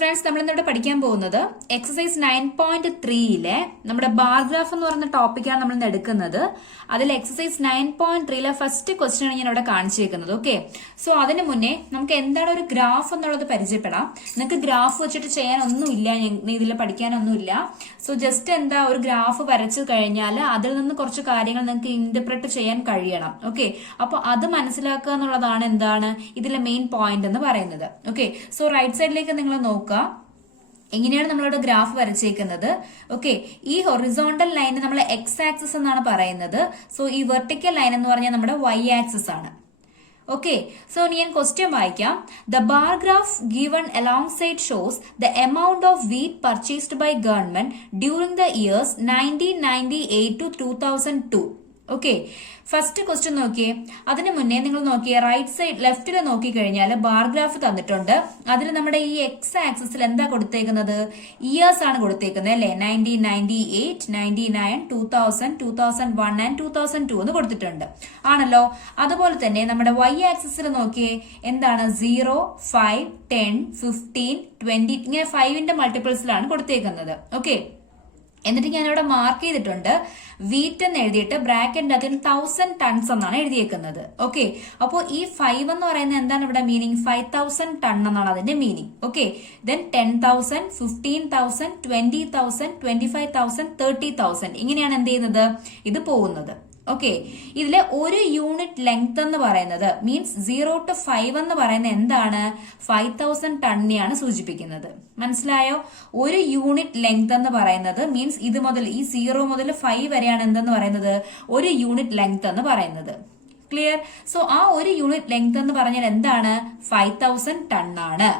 Friends, നമ്മൾ ഇന്നിവിടെ പഠിക്കാൻ പോകുന്നത് എക്സസൈസ് 9.3 നമ്മുടെ ബാർ ഗ്രാഫ് എന്ന് പറയുന്ന ടോപ്പിക്കാണ് നമ്മൾ ഇന്ന് എടുക്കുന്നത്. അതിൽ എക്സസൈസ് 9.3 ഫസ്റ്റ് ക്വസ്റ്റ്യൻ ആണ് ഞാൻ ഇവിടെ കാണിച്ചേക്കുന്നത്. ഓക്കെ, സോ അതിന് മുന്നേ നമുക്ക് എന്താണ് ഒരു ഗ്രാഫ് എന്നുള്ളത് പരിചയപ്പെടാം. നിങ്ങൾക്ക് ഗ്രാഫ് വെച്ചിട്ട് ചെയ്യാനൊന്നുമില്ല, ഇതിൽ പഠിക്കാനൊന്നുമില്ല. സോ ജസ്റ്റ് എന്താ ഒരു ഗ്രാഫ് വരച്ചു കഴിഞ്ഞാൽ അതിൽ നിന്ന് കുറച്ച് കാര്യങ്ങൾ നിങ്ങൾക്ക് ഇന്റർപ്രറ്റ് ചെയ്യാൻ കഴിയണം. ഓക്കെ, അപ്പൊ അത് മനസ്സിലാക്കുക എന്നുള്ളതാണ് എന്താണ് ഇതിലെ മെയിൻ പോയിന്റ് എന്ന് പറയുന്നത്. ഓക്കെ, സോ റൈറ്റ് സൈഡിലേക്ക് നിങ്ങൾ നോക്കുക. എങ്ങനെയാണ് നമ്മളിവിടെ ഗ്രാഫ് വരച്ചേക്കുന്നത്? ഓക്കെ, ഈ ഹൊറിസോണ്ടൽ ലൈൻ നമ്മൾ എക്സ് ആക്സിസ് എന്നാണ് പറയുന്നത്. സോ ഈ വെർട്ടിക്കൽ ലൈൻ എന്ന് പറഞ്ഞാൽ നമ്മുടെ വൈ ആക്സിസ് ആണ്. ഓക്കെ, സോ ഞാൻ ക്വസ്റ്റ്യൻ വായിക്കാം. The bar graph given along side shows the amount of wheat purchased by government during the years 1998 to 2002. Okay, first question നോക്കിയേ. അതിന് മുന്നേ നിങ്ങൾ നോക്കിയേ, റൈറ്റ് സൈഡ് ലെഫ്റ്റിൽ നോക്കിക്കഴിഞ്ഞാൽ ബാർ ഗ്രാഫ് തന്നിട്ടുണ്ട്. അതിൽ നമ്മുടെ ഈ എക്സ് ആക്സിസിൽ എന്താ കൊടുത്തേക്കുന്നത്? ഇയേഴ്സ് ആണ് കൊടുത്തേക്കുന്നത് അല്ലെ. 1998, 99, 2000, 2001 and 2002 എന്ന് കൊടുത്തിട്ടുണ്ട് ആണല്ലോ. അതുപോലെ തന്നെ നമ്മുടെ വൈ ആക്സിസിൽ നോക്കിയേ, എന്താണ് 0, 5, 10, 15, 20 ഇങ്ങനെ 5ന്റെ മൾട്ടിപ്പിൾസിലാണ് കൊടുത്തേക്കുന്നത്. ഓക്കെ, എന്നിട്ട് ഞാൻ ഇവിടെ മാർക്ക് ചെയ്തിട്ടുണ്ട് വീറ്റ് എന്ന് എഴുതിയിട്ട് ബ്രാക്കറ്റിന്റെ അതിന് 1000 ടൺസ് എന്നാണ് എഴുതിയേക്കുന്നത്. ഓക്കെ, അപ്പോൾ ഈ 5 എന്ന് പറയുന്നത് എന്താണ് ഇവിടെ മീനിങ്? 5000 ടൺ എന്നാണ് അതിന്റെ മീനിങ്. ഓക്കെ, ദെൻ 10,000, 15,000, 20,000, 25,000, 30,000 ഇങ്ങനെയാണ് എന്ത് ചെയ്യുന്നത് ഇത് പോകുന്നത്. ഓക്കെ, ഇതിലെ ഒരു യൂണിറ്റ് ലെങ്ത് എന്ന് പറയുന്നത് മീൻസ് 0 to 5 എന്ന് പറയുന്നത് എന്താണ്? 5000 ടണ്ണിനെയാണ് സൂചിപ്പിക്കുന്നത്. മനസ്സിലായോ? ഒരു യൂണിറ്റ് ലെങ്ത് എന്ന് പറയുന്നത് മീൻസ് ഇത് മുതൽ ഈ 0 മുതൽ 5 വരെയാണ് എന്തെന്ന് പറയുന്നത്? ഒരു യൂണിറ്റ് ലെങ്ത് എന്ന് പറയുന്നത്. ക്ലിയർ? സോ ആ ഒരു യൂണിറ്റ് ലെങ്ത് എന്ന് പറഞ്ഞാൽ എന്താണ്? 5000 ടൺ ആണ്.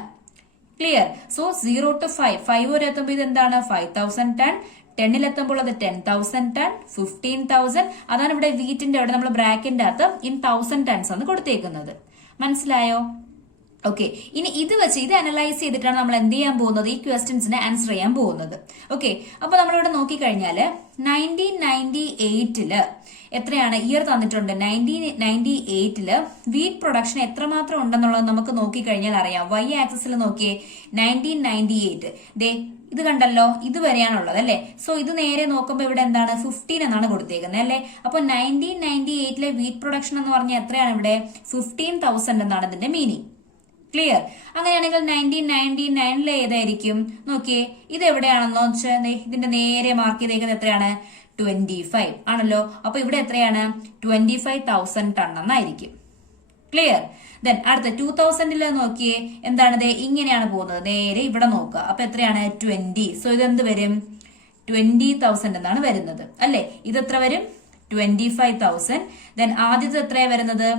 ക്ലിയർ? സോ 0 to 5 വരെ എത്തുമ്പോൾ ഇത് എന്താണ്? 5000 ടൺ. 10ലെത്തുമ്പോൾ അത് 10,000 ടൺ, 15,000. അതാണ് ഇവിടെ വീറ്റിന്റെ അവിടെ നമ്മൾ ബ്രാക്കറ്റിന്റെ അകത്ത് ഇൻ 1000 ടൺസ് ആണ് കൊടുത്തേക്കുന്നത്. മനസ്സിലായോ? ഓക്കെ, ഇനി ഇത് വെച്ച് ഇത് അനലൈസ് ചെയ്തിട്ടാണ് നമ്മൾ എന്ത് ചെയ്യാൻ പോകുന്നത്? ഈ ക്വസ്റ്റ്യൻസിന് ആൻസർ ചെയ്യാൻ പോകുന്നത്. ഓക്കെ, അപ്പൊ നമ്മളിവിടെ നോക്കിക്കഴിഞ്ഞാല് 1998 എത്രയാണ് ഇയർ തന്നിട്ടുണ്ട്? 1998 വീറ്റ് പ്രൊഡക്ഷൻ എത്രമാത്രം ഉണ്ടെന്നുള്ളത് നമുക്ക് നോക്കിക്കഴിഞ്ഞാൽ അറിയാം. വൈ ആക്സിസിൽ നോക്കിയേ, 1998 ദേ ഇത് കണ്ടല്ലോ, ഇതുവരെയാണുള്ളത് അല്ലെ. സോ ഇത് നേരെ നോക്കുമ്പോൾ ഇവിടെ എന്താണ്? 15 എന്നാണ് കൊടുത്തേക്കുന്നത് അല്ലെ. അപ്പൊ 1998 വീറ്റ് പ്രൊഡക്ഷൻ എന്ന് പറഞ്ഞാൽ എത്രയാണ് ഇവിടെ? 15,000 എന്നാണ് ഇതിന്റെ മീനിങ്. ക്ലിയർ? അങ്ങനെയാണെങ്കിൽ 1999 ഏതായിരിക്കും? നോക്കിയേ, ഇത് എവിടെയാണെന്നോ വെച്ചാൽ ഇതിന്റെ നേരെ മാർക്ക് ചെയ്തേക്കുന്നത് എത്രയാണ്? 25 ആണല്ലോ. അപ്പൊ ഇവിടെ എത്രയാണ്? 25,000 ടൺ എന്നായിരിക്കും. ക്ലിയർ? ദെൻ അടുത്ത 2000 നോക്കിയേ, എന്താണ്? ഇങ്ങനെയാണ് പോകുന്നത്, നേരെ ഇവിടെ നോക്കുക. അപ്പൊ എത്രയാണ്? 20. സോ ഇതെന്ത് വരും? 20,000 എന്നാണ് വരുന്നത് അല്ലെ. ഇത് എത്ര വരും? 25,000. ദെൻ ആദ്യത്തെ എത്രയാ വരുന്നത്?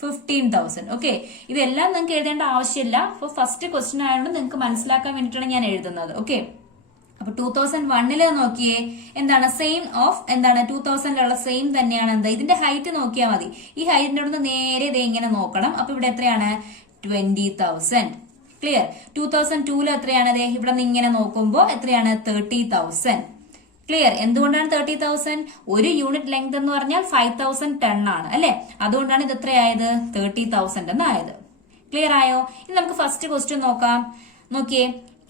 15,000. ഓക്കെ, ഇതെല്ലാം നിങ്ങൾക്ക് എഴുതേണ്ട ആവശ്യമില്ല. അപ്പൊ ഫസ്റ്റ് ക്വസ്റ്റ്യൻ ആയതുകൊണ്ട് നിങ്ങൾക്ക് മനസ്സിലാക്കാൻ വേണ്ടിയിട്ടാണ് ഞാൻ എഴുതുന്നത്. ഓക്കെ, അപ്പൊ 2001 നോക്കിയേ, എന്താണ്? സെയിം ഓഫ് എന്താണ് 2000 സെയിം തന്നെയാണ്. എന്താ ഇതിന്റെ ഹൈറ്റ് നോക്കിയാൽ മതി. ഈ ഹൈറ്റിന്റെ അവിടെ നിന്ന് നേരെ ഇതേ ഇങ്ങനെ നോക്കണം. അപ്പൊ ഇവിടെ എത്രയാണ്? 20,000. ക്ലിയർ? 2002 എത്രയാണ്? ഇവിടെ നിന്ന് ഇങ്ങനെ നോക്കുമ്പോൾ എത്രയാണ്? 30,000. ക്ലിയർ? എന്തുകൊണ്ടാണ് 30,000? ഒരു യൂണിറ്റ് ലെങ്ത് എന്ന് പറഞ്ഞാൽ 5000 ടൺ ആണ് അല്ലെ. അതുകൊണ്ടാണ് ഇത് എത്രയായത്? 30,000 എന്നായത്. ക്ലിയർ ആയോ? ഇനി നമുക്ക് ഫസ്റ്റ് ക്വസ്റ്റ്യൻ നോക്കാം. നോക്കിയേ,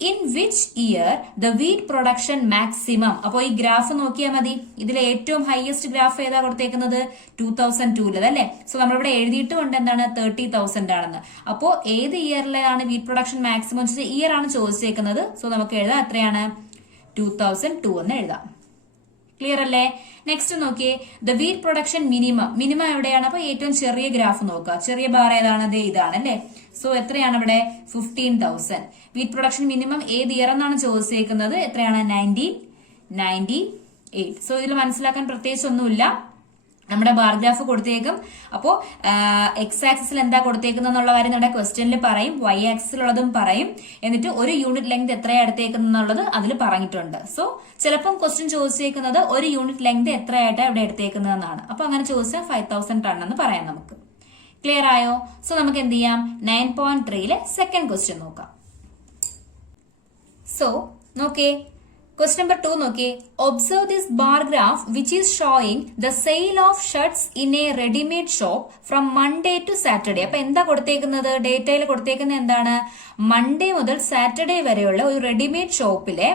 in which year the wheat production maximum. അപ്പൊ ഈ ഗ്രാഫ് നോക്കിയാൽ മതി. ഇതിലെ ഏറ്റവും ഹയസ്റ്റ് ഗ്രാഫ് ഏതാ കൊടുത്തേക്കുന്നത്? 2002 അല്ലെ. സോ നമ്മളിവിടെ എഴുതിയിട്ടുണ്ട് എന്താണ്? 30,000 ആണെന്ന്. അപ്പോ ഏത് ഇയറിലാണ് വീറ്റ് പ്രൊഡക്ഷൻ മാക്സിമം? ഇയർ ആണ് ചോദിച്ചേക്കുന്നത്. സോ നമുക്ക് എഴുതാം എത്രയാണ്? 2002 എന്ന് എഴുതാം. ക്ലിയർ അല്ലേ? നെക്സ്റ്റ് നോക്കിയേ, the wheat production minimum. Minimum എവിടെയാണ്? അപ്പൊ ഏറ്റവും ചെറിയ ഗ്രാഫ് നോക്കുക. ചെറിയ ബാർ ഏതാണ്? ഇതാണ് അല്ലെ. സോ എത്രയാണ് ഇവിടെ? 15,000. വീറ്റ് പ്രൊഡക്ഷൻ മിനിമം ഏത് ഇയർ എന്നാണ് ചോദിച്ചേക്കുന്നത്? എത്രയാണ്? 1998. സോ ഇതിൽ മനസ്സിലാക്കാൻ പ്രത്യേകിച്ച് ഒന്നുമില്ല. നമ്മുടെ ബാർ ഗ്രാഫ് കൊടുത്തേക്കും. അപ്പോ എക്സ് ആക്സിസിൽ എന്താ കൊടുത്തേക്കുന്നുള്ള കാര്യം നമ്മുടെ ക്വസ്റ്റ്യനിൽ പറയും, വൈ ആക്സിസിലുള്ളതും പറയും. എന്നിട്ട് ഒരു യൂണിറ്റ് ലെങ്ത് എത്രയാ എടുത്തേക്കുന്നുള്ളത് അതിൽ പറഞ്ഞിട്ടുണ്ട്. സോ ചിലപ്പം ക്വസ്റ്റ്യൻ ചോദിച്ചേക്കുന്നത് ഒരു യൂണിറ്റ് ലെങ്ത് എത്രയായിട്ടാണ് ഇവിടെ എടുത്തേക്കുന്നതെന്നാണ്. അപ്പൊ അങ്ങനെ ചോദിച്ചാൽ 5000 ടൺ എന്ന് പറയാം നമുക്ക്. ക്ലിയർ ആയോ? സോ നമുക്ക് എന്ത് ചെയ്യാം? 9.3 സെക്കൻഡ് ക്വസ്റ്റ്യൻ നോക്കാം. സോ നോക്കേ, Question number 2 നോക്കിയേ. Observe this bar graph which is showing the sale of shirts in a ready-made shop from Monday to Saturday. അപ്പൊ എന്താ കൊടുത്തേക്കുന്നത്? ഡേറ്റയിൽ കൊടുത്തേക്കുന്നത് എന്താണ്? മൺഡേ മുതൽ സാറ്റർഡേ വരെയുള്ള ഒരു റെഡിമെയ്ഡ് ഷോപ്പിലെ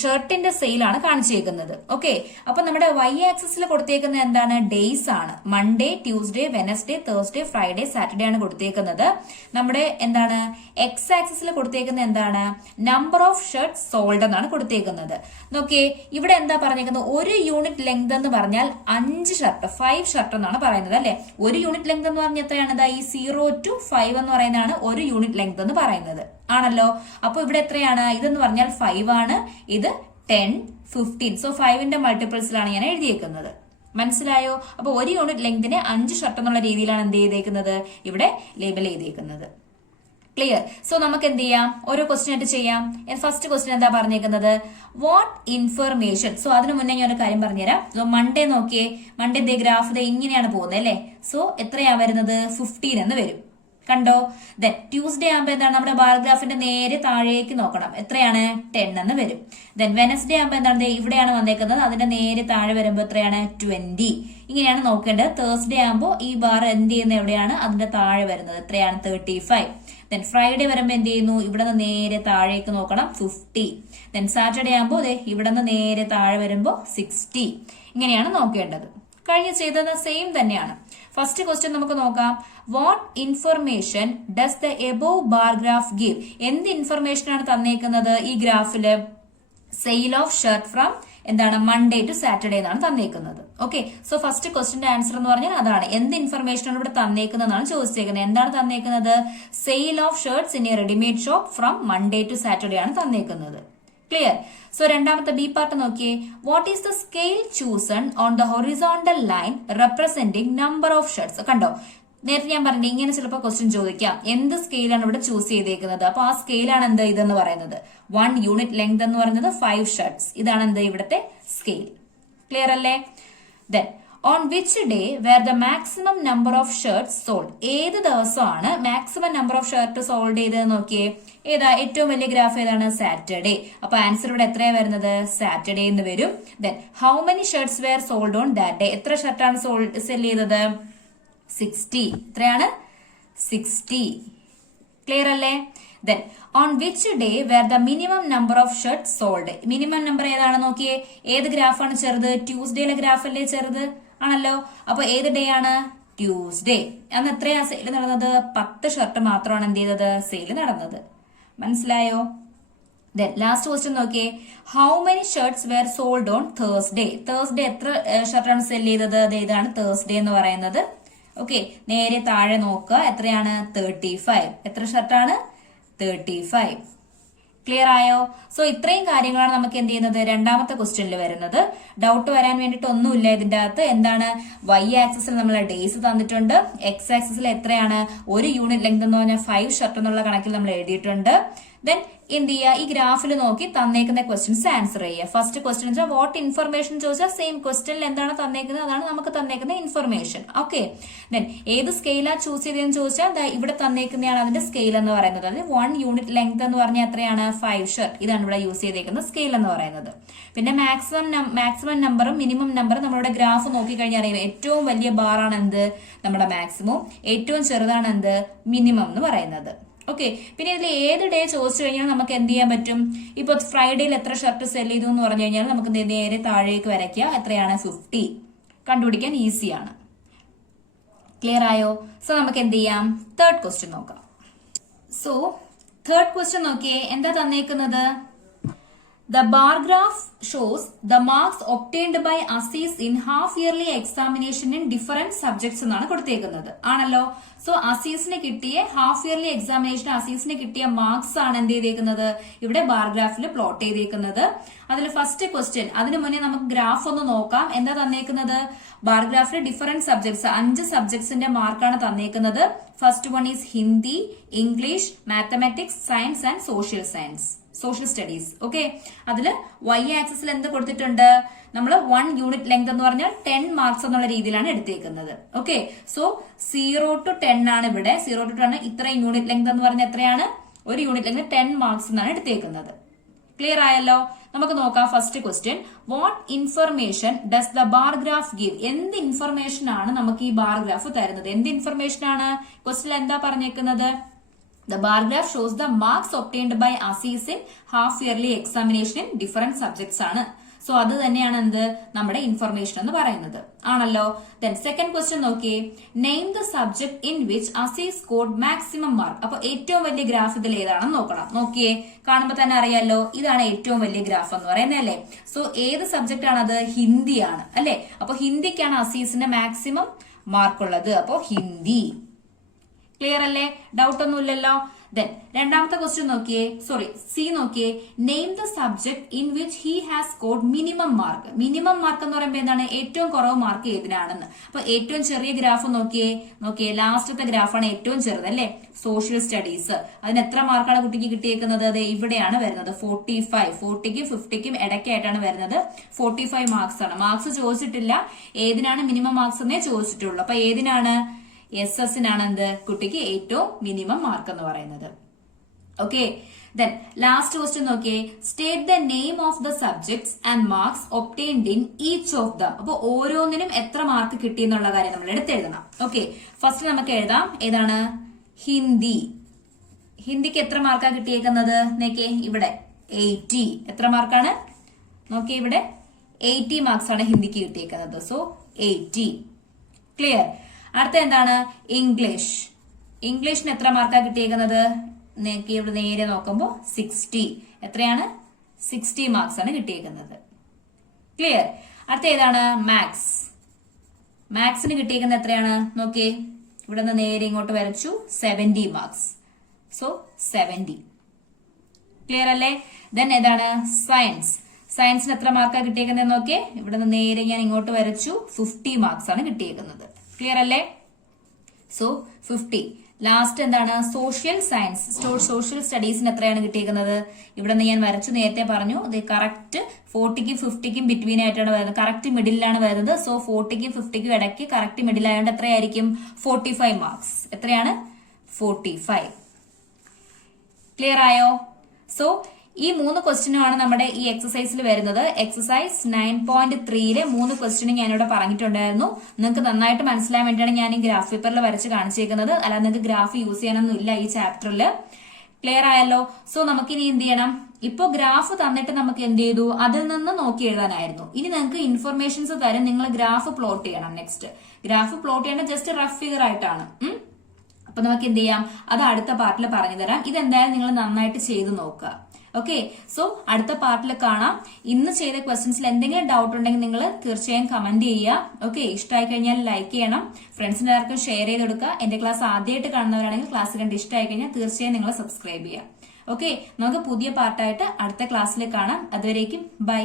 ഷർട്ടിന്റെ സെയിലാണ് കാണിച്ചേക്കുന്നത്. ഓക്കെ, അപ്പൊ നമ്മുടെ വൈ ആക്സിസിൽ കൊടുത്തേക്കുന്നത് എന്താണ്? ഡേയ്സ് ആണ്. Monday, Tuesday, Wednesday, Thursday, Friday, Saturday ആണ് കൊടുത്തേക്കുന്നത്. നമ്മുടെ എന്താണ് എക്സ് ആക്സിസിൽ കൊടുത്തേക്കുന്നത് എന്താണ്? നമ്പർ ഓഫ് ഷർട്ട് സോൾഡ് എന്നാണ് കൊടുത്തേക്കുന്നത്. നോക്കിയേ, ഇവിടെ എന്താ പറഞ്ഞേക്കുന്നത്? ഒരു യൂണിറ്റ് ലെങ്ത് എന്ന് പറഞ്ഞാൽ 5 ഷർട്ട്, 5 ഷർട്ട് എന്നാണ് പറയുന്നത് അല്ലെ. ഒരു യൂണിറ്റ് ലെങ്ത് എന്ന് പറഞ്ഞാൽ എത്രയാണ്? ഈ 0 to 5 എന്ന് പറയുന്നതാണ് ഒരു യൂണിറ്റ് ലെങ്ത് എന്ന് പറയുന്നത് ആണല്ലോ. അപ്പൊ ഇവിടെ എത്രയാണ്? ഇതെന്ന് പറഞ്ഞാൽ 5 ആണ്, ഇത് 10, 15. സോ 5ന്റെ മൾട്ടിപ്പിൾസിലാണ് ഞാൻ എഴുതിയേക്കുന്നത്. മനസ്സിലായോ? അപ്പൊ ഒരു യൂണിറ്റ് ലെങ്തിന് 5 ഷർട്ട് എന്നുള്ള രീതിയിലാണ് എന്ത് ചെയ്തേക്കുന്നത്? ഇവിടെ ലേബൽ ചെയ്തേക്കുന്നത്. ക്ലിയർ? സോ നമുക്ക് എന്ത് ചെയ്യാം? ഓരോ ക്വസ്റ്റ്യൻ ആയിട്ട് ചെയ്യാം. ഫസ്റ്റ് ക്വസ്റ്റ്യൻ എന്താ പറഞ്ഞേക്കുന്നത്? What information. സോ അതിനു മുന്നേ ഞാൻ ഒരു കാര്യം പറഞ്ഞുതരാം. സോ മൺഡേ നോക്കിയേ, മൺഡേ ഗ്രാഫ് ഇങ്ങനെയാണ് പോകുന്നത് അല്ലെ. സോ എത്രയാ വരുന്നത്? 15 എന്ന് വരും. കണ്ടോ? ദെൻ ട്യൂസ്ഡേ ആകുമ്പോ എന്താണ്? നമ്മുടെ ബാർ ഗ്രാഫിന്റെ നേരെ താഴേക്ക് നോക്കണം. എത്രയാണ്? 10 എന്ന് വരും. ദെൻ വെനസ്ഡേ ആകുമ്പോ എന്താണ്? ഇവിടെയാണ് വന്നേക്കുന്നത്, അതിന്റെ നേരെ താഴെ വരുമ്പോ എത്രയാണ്? 20. ഇങ്ങനെയാണ് നോക്കേണ്ടത്. തേഴ്സ്ഡേ ആകുമ്പോ ഈ ബാർ എന്ത് ചെയ്യുന്നത് എവിടെയാണ്? അതിന്റെ താഴെ വരുന്നത്. എത്രയാണ്? 35. ദെൻ ഫ്രൈഡേ വരുമ്പോ എന്ത് ചെയ്യുന്നു? ഇവിടെ നിന്ന് നേരെ താഴേക്ക് നോക്കണം, 50. ദെൻ സാറ്റർഡേ ആകുമ്പോ ഇവിടെ നിന്ന് നേരെ താഴെ വരുമ്പോ 60. ഇങ്ങനെയാണ് നോക്കേണ്ടത്. കഴിഞ്ഞ് ചെയ്തത് സെയിം തന്നെയാണ്. ഫസ്റ്റ് ക്വസ്റ്റ്യൻ നമുക്ക് നോക്കാം. What information does the above bar graph give? എന്ത് ഇൻഫർമേഷൻ ആണ് തന്നേക്കുന്നത് ഈ ഗ്രാഫില്? സെയിൽ ഓഫ് ഷർട്ട് ഫ്രം എന്താണ്? മൺഡേ ടു സാറ്റർഡേ എന്നാണ് തന്നേക്കുന്നത്. ഓക്കെ, സോ ഫസ്റ്റ് ക്വസ്റ്റിന്റെ ആൻസർ എന്ന് പറഞ്ഞാൽ അതാണ്. എന്ത് ഇൻഫർമേഷൻ ആണ് ഇവിടെ തന്നേക്കുന്നതാണ് ചോദിച്ചേക്കുന്നത്. എന്താണ് തന്നേക്കുന്നത്? Sale of shirts in a readymade shop from Monday to Saturday ആണ് തന്നേക്കുന്നത്. ക്ലിയർ? സോ രണ്ടാമത്തെ ബി പാർട്ട് നോക്കിയേ. What is the scale chosen on the horizontal line representing number of shirts? കണ്ടോ, നേരത്തെ ഞാൻ പറഞ്ഞിട്ട് ഇങ്ങനെ ചിലപ്പോൾ ക്വസ്റ്റ്യൻ ചോദിക്കാം. എന്ത് സ്കെയിലാണ് ഇവിടെ ചൂസ് ചെയ്തേക്കുന്നത്? അപ്പൊ ആ സ്കെയിലാണ് എന്ത് ഇതെന്ന് പറയുന്നത്? 1 യൂണിറ്റ് ലെങ്ത് എന്ന് പറയുന്നത് 5 ഷർട്ട്സ്. ഇതാണ് എന്ത് ഇവിടുത്തെ സ്കെയിൽ. ക്ലിയർ അല്ലേ? Then on which day were the maximum number of shirts sold? ഏത് ദിവസമാണ് maximum number of shirt sold ചെയ്തത് നോക്കിയേ. ഏതാ? ഏറ്റവും വലിയ ഗ്രാഫ് ഏതാണ്? സാറ്റർഡേ. അപ്പൊ ആൻസർ ഇവിടെ എത്രയാ വരുന്നത്? സാറ്റർഡേ എന്ന് വരും. Then how many shirts were sold on that day? എത്ര ഷർട്ടാണ് സെൽ ചെയ്തത്? 60. എത്രയാണ്? 60. ക്ലിയർ അല്ലേ? Then on which day were the minimum number of shirt sold? Minimum number ഏതാണ് നോക്കിയേ. ഏത് ഗ്രാഫാണ് ചെറുത്? ട്യൂസ്ഡേയിലെ ഗ്രാഫ് അല്ലേ ചെറുത്? ആണല്ലോ. അപ്പൊ ഏത് ഡേ ആണ്? ട്യൂസ്ഡേ. അന്ന് എത്രയാ സെയിൽ നടന്നത്? 10 ഷർട്ട് മാത്രമാണ് എന്ത് ചെയ്തത്? സെയിൽ നടന്നത്. മനസ്സിലായോ? ദെൻ ലാസ്റ്റ് ക്വസ്റ്റ്യൻ നോക്കിയേ. How many shirts were sold on Thursday? Thursday എത്ര ഷർട്ടാണ് സെൽ ചെയ്തത്? ഇതാണ് തേഴ്സ്ഡേ എന്ന് പറയുന്നത്. ഓക്കെ, നേരെ താഴെ നോക്കുക. എത്രയാണ്? 35. എത്ര ഷർട്ടാണ്? 35. ക്ലിയർ ആയോ? സോ ഇത്രയും കാര്യങ്ങളാണ് നമുക്ക് എന്ത് ചെയ്യുന്നത് രണ്ടാമത്തെ ക്വസ്റ്റ്യനിൽ വരുന്നത്. ഡൗട്ട് വരാൻ വേണ്ടിയിട്ട് ഒന്നുമില്ല ഇതിന്റെ അകത്ത്. എന്താണ്? വൈ ആക്സിസിൽ നമ്മൾ ഡേയ്സ് തന്നിട്ടുണ്ട്. എക്സ് ആക്സിസിൽ എത്രയാണ്? ഒരു യൂണിറ്റ് ലെങ്ത് എന്ന് പറഞ്ഞാൽ 5 ഷർട്ട് എന്നുള്ള കണക്കിൽ നമ്മൾ എഴുതിയിട്ടുണ്ട്. ദെൻ എന്ത് ചെയ്യുക? ഈ ഗ്രാഫിൽ നോക്കി തന്നേക്കുന്ന ക്വസ്റ്റ്യൻസ് ആൻസർ ചെയ്യുക. ഫസ്റ്റ് ക്വസ്റ്റ്യൻ വെച്ചാൽ വാട്ട് ഇൻഫർമേഷൻ ചോദിച്ചാൽ സെയിം ക്വസ്റ്റ്യനിൽ എന്താണ് തന്നേക്കുന്നത് അതാണ് നമുക്ക് തന്നേക്കുന്ന ഇൻഫർമേഷൻ. ഓക്കെ, ദെൻ ഏത് സ്കെയിലാ ചൂസ് ചെയ്തതെന്ന് ചോദിച്ചാൽ ഇവിടെ തന്നേക്കുന്നതാണ് അതിന്റെ സ്കെയിൽ എന്ന് പറയുന്നത്. അതായത് 1 യൂണിറ്റ് ലെങ്ത് എന്ന് പറഞ്ഞാൽ എത്രയാണ്? 5 ഷർട്ട്. ഇതാണ് ഇവിടെ യൂസ് ചെയ്തേക്കുന്ന സ്കെയിൽ എന്ന് പറയുന്നത്. പിന്നെ മാക്സിമം നമ്പറും മിനിമം നമ്പറും നമ്മളുടെ ഗ്രാഫ് നോക്കിക്കഴിഞ്ഞാൽ അറിയാം. ഏറ്റവും വലിയ ബാറാണ് എന്ത്? നമ്മുടെ മാക്സിമം. ഏറ്റവും ചെറുതാണ് എന്ത്? മിനിമം എന്ന് പറയുന്നത്. ഓക്കെ, പിന്നെ ഇതിൽ ഏത് ഡേ ചോദിച്ചു കഴിഞ്ഞാൽ നമുക്ക് എന്ത് ചെയ്യാൻ പറ്റും? ഇപ്പൊ ഫ്രൈഡേയിൽ എത്ര ഷർട്ട് സെൽ ചെയ്തു എന്ന് പറഞ്ഞു കഴിഞ്ഞാൽ നമുക്ക് നേരെ താഴേക്ക് വരയ്ക്കുക. എത്രയാണ്? 50. കണ്ടുപിടിക്കാൻ ഈസിയാണ്. ക്ലിയർ ആയോ? സോ നമുക്ക് എന്ത് ചെയ്യാം? തേർഡ് ക്വസ്റ്റ്യൻ നോക്കാം. സോ തേർഡ് ക്വസ്റ്റ്യൻ നോക്കിയേ. എന്താ തന്നേക്കുന്നത്? The bar graph shows the marks obtained by Aziz in half-yearly examination in different subjects എന്നാണ് കൊടുത്തേക്കുന്നത്. ആണല്ലോ. സോ അസീസിന് കിട്ടിയ ഹാഫ് ഇയർലി എക്സാമിനേഷൻ അസീസിന് കിട്ടിയ മാർക്സ് ആണ് എന്ത് ചെയ്തേക്കുന്നത്? ഇവിടെ ബാർ ഗ്രാഫിൽ പ്ലോട്ട് ചെയ്തേക്കുന്നത്. അതിൽ ഫസ്റ്റ് ക്വസ്റ്റ്യൻ, അതിനു മുന്നേ നമുക്ക് ഗ്രാഫ് ഒന്ന് നോക്കാം. എന്താ തന്നേക്കുന്നത്? ബാർ ഗ്രാഫിൽ ഡിഫറെന്റ് സബ്ജക്ട്സ് 5 സബ്ജക്ട്സിന്റെ മാർക്കാണ് തന്നേക്കുന്നത്. First one is Hindi, English, mathematics, science and social studies. Okay, അതില് വൈ ആക്സിസിൽ എന്ത് കൊടുത്തിട്ടുണ്ട്? നമ്മൾ 1 യൂണിറ്റ് ലെങ്ത് എന്ന് പറഞ്ഞാൽ 10 മാർക്സ് എന്നുള്ള രീതിയിലാണ് എടുത്തേക്കുന്നത്. ഓക്കെ, സോ 0 to 10 ആണ് ഇവിടെ. 0 to 10 ഇത്രയും യൂണിറ്റ് ലെങ്ത് എന്ന് പറഞ്ഞാൽ എത്രയാണ്? ഒരു യൂണിറ്റ് ലെങ്ത് 10 മാർക്സ് എന്നാണ് എടുത്തേക്കുന്നത്. ക്ലിയർ ആയല്ലോ? നമുക്ക് നോക്കാം first question. What information does the bar graph give? എന്ത് ഇൻഫർമേഷൻ ആണ് നമുക്ക് ഈ ബാർ ഗ്രാഫ് തരുന്നത്? എന്ത് ഇൻഫർമേഷൻ ആണ്? ക്വസ്റ്റ്യൻ എന്താ പറഞ്ഞേക്കുന്നത്? The bar graph shows the marks obtained by ASEES in half yearly examination in different subjects ആണ്. സോ അത് തന്നെയാണ് എന്ത് നമ്മുടെ ഇൻഫർമേഷൻ എന്ന് പറയുന്നത് ആണല്ലോ. ദെൻ സെക്കൻഡ് ക്വസ്റ്റ്യൻ നോക്കിയേ. Name the subject in which ASEES scored maximum mark. അപ്പൊ ഏറ്റവും വലിയ ഗ്രാഫ് ഇതിൽ ഏതാണെന്ന് നോക്കണം. നോക്കിയേ, കാണുമ്പോൾ തന്നെ അറിയാലോ ഇതാണ് ഏറ്റവും വലിയ ഗ്രാഫ് എന്ന് പറയുന്നത് അല്ലേ. സോ ഏത് സബ്ജക്ട് ആണത്? ഹിന്ദിയാണ് അല്ലെ. അപ്പൊ ഹിന്ദിക്കാണ് ASEESന്റെ മാക്സിമം മാർക്കുള്ളത്. അപ്പോ ഹിന്ദി. ക്ലിയർ അല്ലേ? ഡൗട്ട് ഒന്നുമില്ലല്ലോ. ദെൻ രണ്ടാമത്തെ ക്വസ്റ്റ്യൻ നോക്കിയേ, സി നോക്കിയേ. Name the subject in which he has scored minimum mark. Minimum mark എന്ന് പറയുമ്പോൾ എന്താണ്? ഏറ്റവും കുറവ് മാർക്ക് ഏതിനാണെന്ന്. അപ്പൊ ഏറ്റവും ചെറിയ ഗ്രാഫ് നോക്കിയേ ലാസ്റ്റത്തെ ഗ്രാഫാണ് ഏറ്റവും ചെറുത് അല്ലെ. Social studies. അതിന് എത്ര മാർക്കാണ് കുട്ടിക്ക് കിട്ടിയേക്കുന്നത്? അത് ഇവിടെയാണ് വരുന്നത് 45. 40ക്കും 50ക്കും ഇടയ്ക്കായിട്ടാണ് വരുന്നത്. 45 മാർക്സ് ആണ്. മാർക്സ് ചോദിച്ചിട്ടില്ല, ഏതിനാണ് മിനിമം മാർക്സ് എന്നേ ചോദിച്ചിട്ടുള്ളൂ. അപ്പൊ ഏതിനാണ്? SS-നാണ് എന്ത് കുട്ടിക്ക് ഏറ്റവും മിനിമം മാർക്ക് എന്ന് പറയുന്നത്. ഓക്കെ. ദെൻ ലാസ്റ്റ് ക്വസ്റ്റ്യൻ നോക്കിയേ. State the name of the subjects and marks obtained in each of them. അപ്പൊ ഓരോന്നിനും എത്ര മാർക്ക് കിട്ടി എന്നുള്ള കാര്യം നമ്മൾ എടുത്തെഴുതണം. ഓക്കെ. ഫസ്റ്റ് നമുക്ക് എഴുതാം. ഏതാണ്? ഹിന്ദി. ഹിന്ദിക്ക് എത്ര മാർക്കാണ് കിട്ടിയേക്കുന്നത്? നോക്കിയേ ഇവിടെ 80. എത്ര മാർക്കാണ്? നോക്കിയേ ഇവിടെ 80 മാർക്സ് ആണ് ഹിന്ദിക്ക് കിട്ടിയേക്കുന്നത്. സോ 80. ക്ലിയർ. അടുത്ത എന്താണ്? ഇംഗ്ലീഷ്. ഇംഗ്ലീഷിന് എത്ര മാർക്കാണ് കിട്ടിയേക്കുന്നത്? ഇവിടെ നേരെ നോക്കുമ്പോൾ 60. എത്രയാണ്? 60 മാർക്സ് ആണ് കിട്ടിയേക്കുന്നത്. ക്ലിയർ. അടുത്ത ഏതാണ്? മാത്സ്. മാത്സിന് കിട്ടിയേക്കുന്നത് എത്രയാണ്? നോക്കിയേ ഇവിടെ നിന്ന് നേരെ ഇങ്ങോട്ട് വരച്ചു. 70 മാർക്സ്. സോ 70. ക്ലിയർ അല്ലേ? ദെൻ ഏതാണ്? സയൻസ്. സയൻസിന് എത്ര മാർക്കാണ് കിട്ടിയേക്കുന്നത്? നോക്കിയേ ഇവിടെ നിന്ന് നേരെ ഞാൻ ഇങ്ങോട്ട് വരച്ചു. 50 മാർക്സ് ആണ് കിട്ടിയേക്കുന്നത്. ക്ലിയർ അല്ലേ? സോ 50. ലാസ്റ്റ് എന്താണ്? Social science. സോഷ്യൽ സ്റ്റഡീസിന് എത്രയാണ് കിട്ടിയേക്കുന്നത്? ഇവിടെ നിന്ന് ഞാൻ വരച്ചു. നേരത്തെ പറഞ്ഞു ഇത് കറക്റ്റ് 40ക്കും 50ക്കും ബിറ്റ്വീൻ ആയിട്ടാണ് വരുന്നത്. കറക്റ്റ് മിഡിലാണ് വരുന്നത്. സോ 40ക്കും 50ക്കും ഇടയ്ക്ക് കറക്റ്റ് മിഡിൽ ആയതുകൊണ്ട് എത്രയായിരിക്കും? 45 മാർക്സ്. എത്രയാണ്? 45. ക്ലിയർ ആയോ? സോ ഈ 3 ക്വസ്റ്റ്യനുമാണ് നമ്മുടെ ഈ എക്സസൈസിൽ വരുന്നത്. എക്സസൈസ് 9.3-ലെ 3 ക്വസ്റ്റ്യൻ ഞാനിവിടെ പറഞ്ഞിട്ടുണ്ടായിരുന്നു. നിങ്ങൾക്ക് നന്നായിട്ട് മനസ്സിലാൻ വേണ്ടിയാണ് ഞാൻ ഈ ഗ്രാഫ് പേപ്പറിൽ വരച്ച് കാണിച്ചേക്കുന്നത്. അല്ലാതെ നിങ്ങൾക്ക് ഗ്രാഫ് യൂസ് ചെയ്യാനൊന്നും ഇല്ല ഈ ചാപ്റ്ററിൽ. ക്ലിയർ ആയല്ലോ? സോ നമുക്കിനി എന്ത് ചെയ്യണം? ഇപ്പൊ ഗ്രാഫ് തന്നിട്ട് നമുക്ക് എന്ത് ചെയ്തു? അതിൽ നിന്ന് നോക്കി എഴുതാനായിരുന്നു. ഇനി നിങ്ങൾക്ക് ഇൻഫർമേഷൻസ് തരും. നിങ്ങൾ ഗ്രാഫ് പ്ലോട്ട് ചെയ്യണം. നെക്സ്റ്റ് ഗ്രാഫ് പ്ലോട്ട് ചെയ്യേണ്ട ജസ്റ്റ് റഫ് ഫിഗർ ആയിട്ടാണ്. അപ്പൊ നമുക്ക് എന്ത് ചെയ്യാം? അത് അടുത്ത പാർട്ടിൽ പറഞ്ഞു തരാം. ഇതെന്തായാലും നിങ്ങൾ നന്നായിട്ട് ചെയ്ത് നോക്കുക. ഓക്കെ. സോ അടുത്ത പാർട്ടിൽ കാണാം. ഇന്ന് ചെയ്ത ക്വസ്റ്റ്യൻസിൽ എന്തെങ്കിലും ഡൗട്ട് ഉണ്ടെങ്കിൽ നിങ്ങൾ തീർച്ചയായും കമന്റ് ചെയ്യുക. ഓക്കെ. ഇഷ്ടമായി കഴിഞ്ഞാൽ ലൈക്ക് ചെയ്യണം. ഫ്രണ്ട്സിന്റെ ആർക്കും ഷെയർ ചെയ്ത് കൊടുക്കുക. എന്റെ ക്ലാസ് ആദ്യമായിട്ട് കാണുന്നവരാണെങ്കിൽ ക്ലാസ് കണ്ട് ഇഷ്ടമായി കഴിഞ്ഞാൽ തീർച്ചയായും നിങ്ങൾ സബ്സ്ക്രൈബ് ചെയ്യുക. ഓക്കെ. നമുക്ക് പുതിയ പാർട്ടായിട്ട് അടുത്ത ക്ലാസ്സിൽ കാണാം. അതുവരേക്കും ബൈ.